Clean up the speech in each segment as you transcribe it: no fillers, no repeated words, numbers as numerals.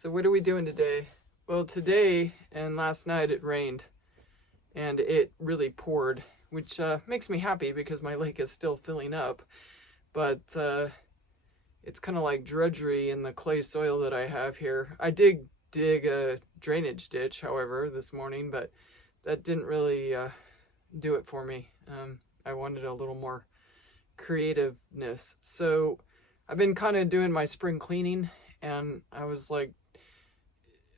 So what are we doing today? Well, today and last night it rained and it really poured, which makes me happy because my lake is still filling up. But it's kind of like drudgery in the clay soil that I have here. I did dig a drainage ditch, however, this morning, but that didn't really do it for me. I wanted a little more creativeness. So I've been kind of doing my spring cleaning, and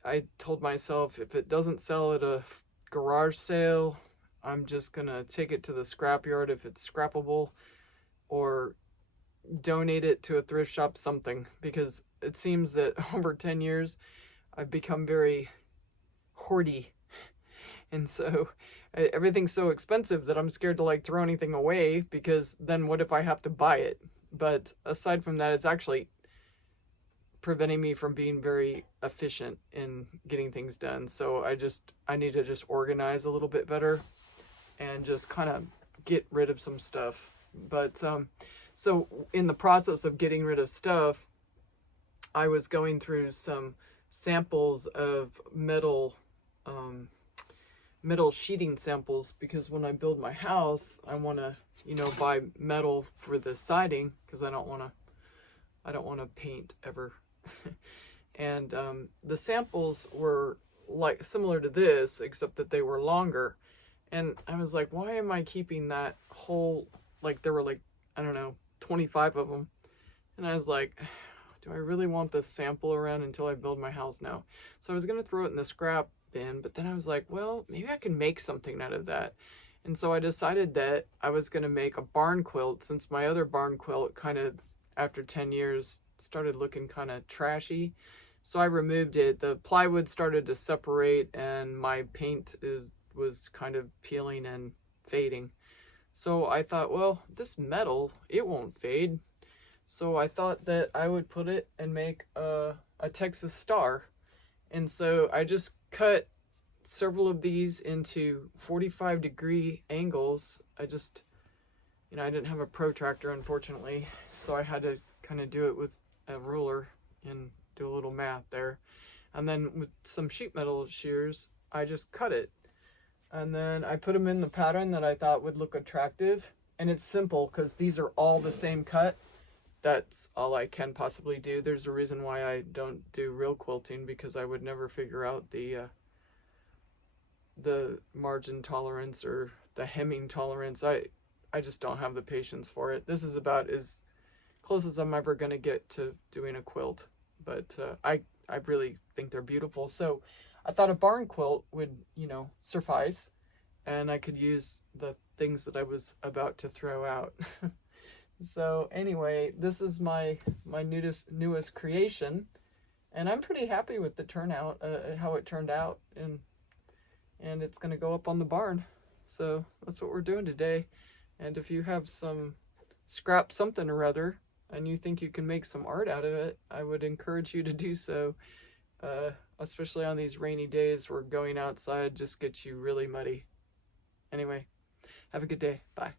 I told myself if it doesn't sell at a garage sale, I'm just gonna take it to the scrapyard if it's scrappable, or donate it to a thrift shop, something, because it seems that over 10 years I've become very hoardy, and so everything's so expensive that I'm scared to like throw anything away, because then what if I have to buy it? But aside from that, it's actually preventing me from being very efficient in getting things done. So I need to just organize a little bit better and just kind of get rid of some stuff. But so in the process of getting rid of stuff, I was going through some samples of metal sheeting samples, because when I build my house, I want to, buy metal for the siding, because I don't want to paint ever. And the samples were like similar to this, except that they were longer. And I was like, why am I keeping that whole, like there were like, I don't know, 25 of them. And I was like, do I really want this sample around until I build my house now? So I was going to throw it in the scrap bin, but then I was like, well, maybe I can make something out of that. And so I decided that I was going to make a barn quilt, since my other barn quilt kind of, after 10 years, started looking kind of trashy. So I removed it. The plywood started to separate, and my paint was kind of peeling and fading. So I thought, well, this metal, it won't fade. So I thought that I would put it and make a Texas star. And so I just cut several of these into 45-degree angles. I didn't have a protractor, unfortunately, so I had to kind of do it with a ruler and do a little math there. And then with some sheet metal shears, I just cut it. And then I put them in the pattern that I thought would look attractive. And it's simple, because these are all the same cut. That's all I can possibly do. There's a reason why I don't do real quilting, because I would never figure out the margin tolerance or the hemming tolerance. I just don't have the patience for it. This is about as close as I'm ever going to get to doing a quilt. But I really think they're beautiful. So I thought a barn quilt would, suffice, and I could use the things that I was about to throw out. So anyway, this is my newest creation, and I'm pretty happy with the turnout, how it turned out, and it's going to go up on the barn. So that's what we're doing today. And if you have some scrap something or other, and you think you can make some art out of it, I would encourage you to do so, especially on these rainy days where going outside just gets you really muddy. Anyway, have a good day. Bye.